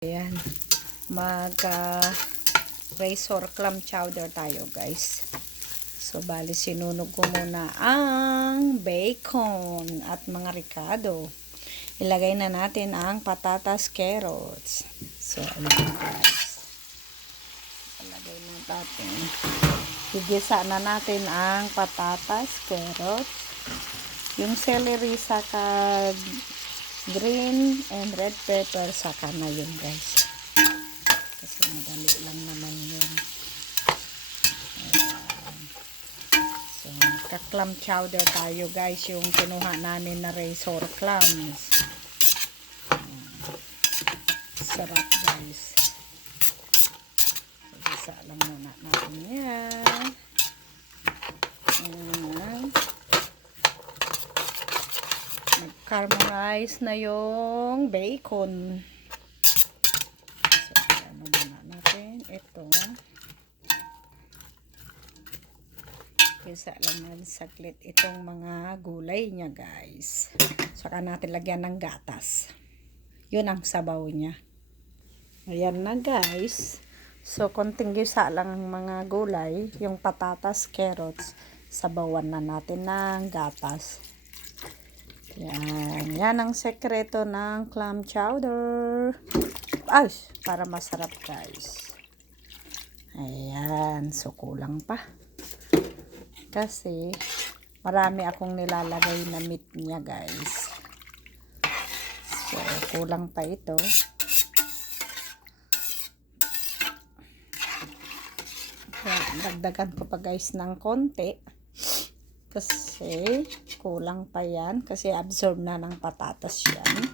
Ayan, razor clam chowder tayo guys. So bali sinunog ko muna ang bacon at mga ricado. Ilagay na natin ang patatas, carrots. So ayan guys, ilagay na natin. Igisa na natin ang patatas, carrots, yung celery saka green and red pepper saka na yun guys, kasi madali lang naman yun. Ayan. So magka-clam chowder tayo guys, yung kinuha namin na razor clams. Sarap guys. So isa lang muna natin yan. Ayan. Nag-caramelize na yung bacon. So, ano muna natin? Ito. Isa lang natin saglit itong mga gulay niya, guys. Saka natin lagyan ng gatas. Yun ang sabaw niya. Ayan na, guys. So, konting gisa lang ang mga gulay. Yung patatas, carrots. Sabawan na natin ng gatas. Yan. Yan ang sekreto ng clam chowder. Ay, para masarap guys. Ayan. So, kulang pa. Kasi, marami akong nilalagay na meat niya guys. So, kulang pa ito. Dagdagan ko pa guys ng konti. Kasi kulang pa yan. Kasi absorb na ng patatas yan.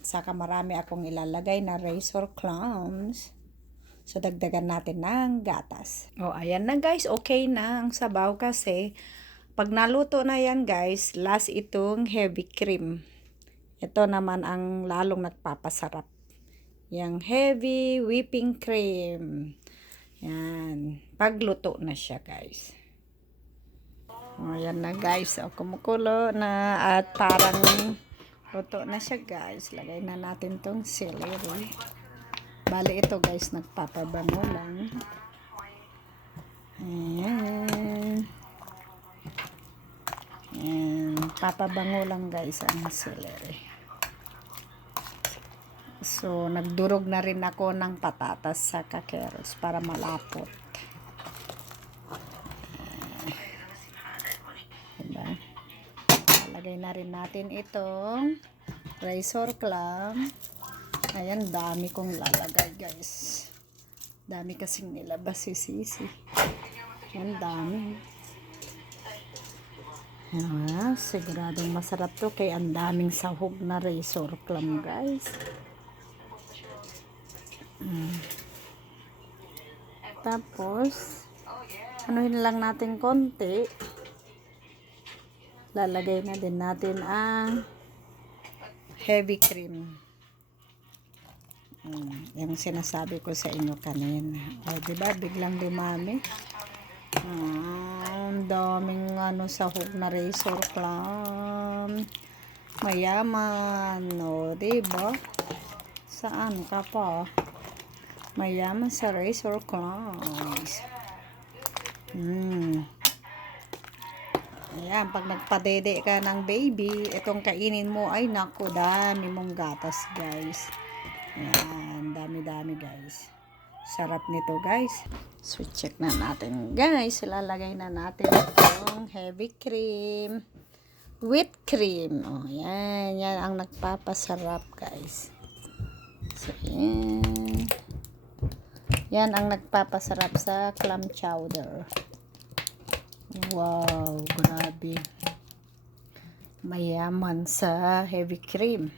Saka marami akong ilalagay na razor clams. So dagdagan natin ng gatas. O ayan na guys. Okay na ang sabaw kasi pag naluto na yan guys, last itong heavy cream. Ito naman ang lalong nagpapasarap. Yung heavy whipping cream. Yan. Pagluto na siya guys. Ayan na guys, kumukulo na at parang luto na siya guys. Lagay na natin tong celery. Bali ito guys, nagpapabango lang. Ayan. Ayan. Papabango lang guys ang celery. So nagdurog na rin ako ng patatas sa carrots para malapot. Lagay na rin natin itong razor clam. Ayan, dami kong lalagay guys. Dami kasing nilabas si Sisi. Ayan, dami. Ayan, siguradong masarap to kaya ang daming sahog na razor clam guys. Tapos, anuhin lang natin konti. Lalagay na din natin ang heavy cream. Yung sinasabi ko sa inyo kanina. O, diba? Biglang dumami. Ang daming sahog na razor clam. Mayaman. O, diba? Saan ka pa? Mayaman sa razor clams. Ayan, pag nagpadede ka ng baby, itong kainin mo, ay naku, dami mong gatas guys. Ayan, dami-dami guys. Sarap nito guys. So, check na natin guys. Ilalagay na natin itong heavy cream. Whipped cream. O, yan. Yan ang nagpapasarap guys. So, yan. Yan ang nagpapasarap sa clam chowder. Wow, grabe. Mayaman sa heavy cream.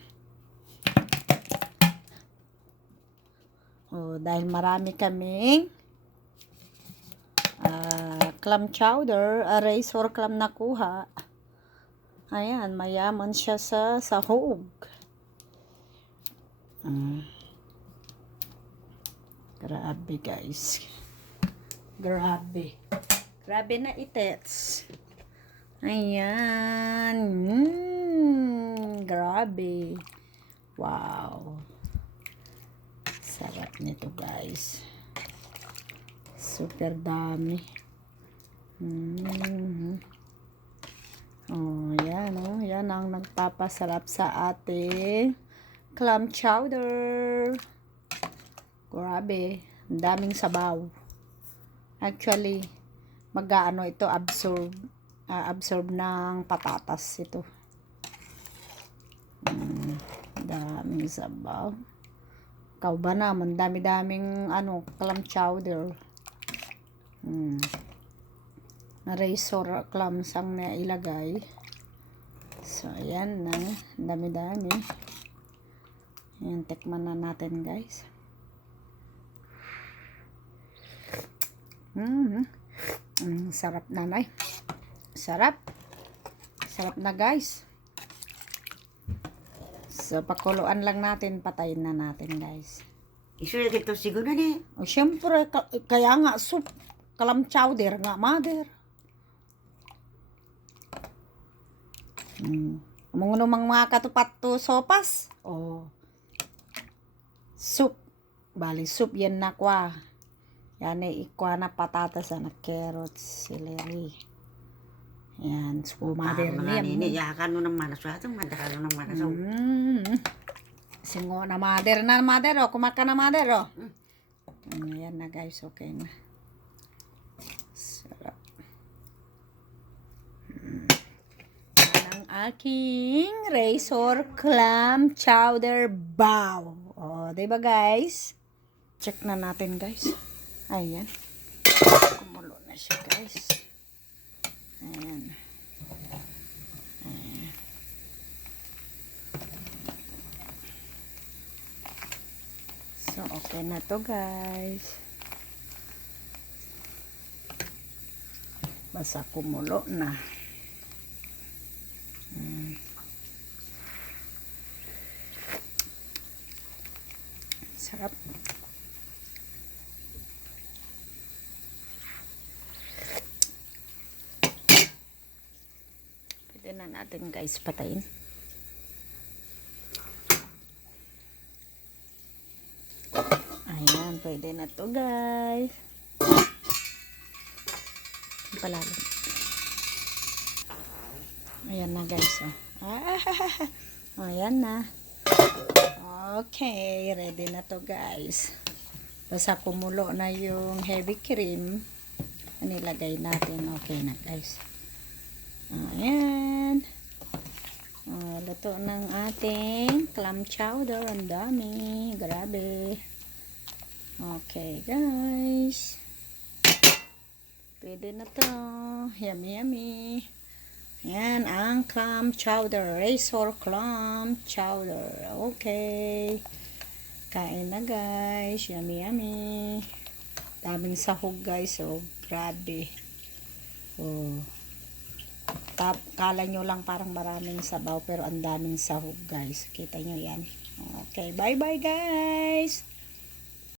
Oh, dahil marami kaming clam chowder, razor clam nakuha. Ayan, mayaman siya sa sahog. Grabe guys. Grabe. Grabe na itets. Ayan. Grabe. Wow. nito guys. Super dami. Oh, yan oh. Yan ang nagpapasarap sa ating clam chowder. Grabe. Ang daming sabaw. Actually, mag-ano ito, absorb ng patatas ito. Daming sabaw. Ikaw ba naman, dami-daming clam chowder. Na razor clams ang nailagay. So, ayan na. Dami-dami. Ayan, tikman na natin guys. Sarap nanay. Sarap. Sarap na guys. So, pakuluan lang natin, patayin na natin guys. Isulit ito siguro na eh. O, syempre, kaya nga, soup, clam chowder nga, mother. Mga mga katupat to sopas. Oh. Soup. Bali, soup yan na kwa. Yan ay ikwa na patatas na carrots, celery. Yan, so mother niya. Yakan mo ng manaswa. Itong madakal mo ng manaswa. Singo na mother o. Kumaka na mother o. Ayan na guys, okay na. Sarap. Yan ang aking razor clam chowder bow. O, diba guys? Check na natin guys. Ayan. Kumulo na siya guys. Ayan. Ayan. So, okay na to guys. Basta kumulo na. Sarap. Pwede na natin guys patayin. Ayan, pwede na to guys. Palalim. Ayan na guys. Ayan na. Okay, ready na to guys. Basta kumulo na yung heavy cream. Nilagay natin. Okay na guys. Ayan. Luto ng ating clam chowder. Ang dami. Grabe. Okay guys. Pwede na to. Yummy yummy. Yan ang clam chowder. Razor clam chowder. Okay. Kain na guys. Yummy yummy. Daming sahog guys. Oh, grabe. Oh. Kala nyo lang parang maraming sabaw pero ang daming sahog guys. Kita nyo yan. Okay. Bye bye guys.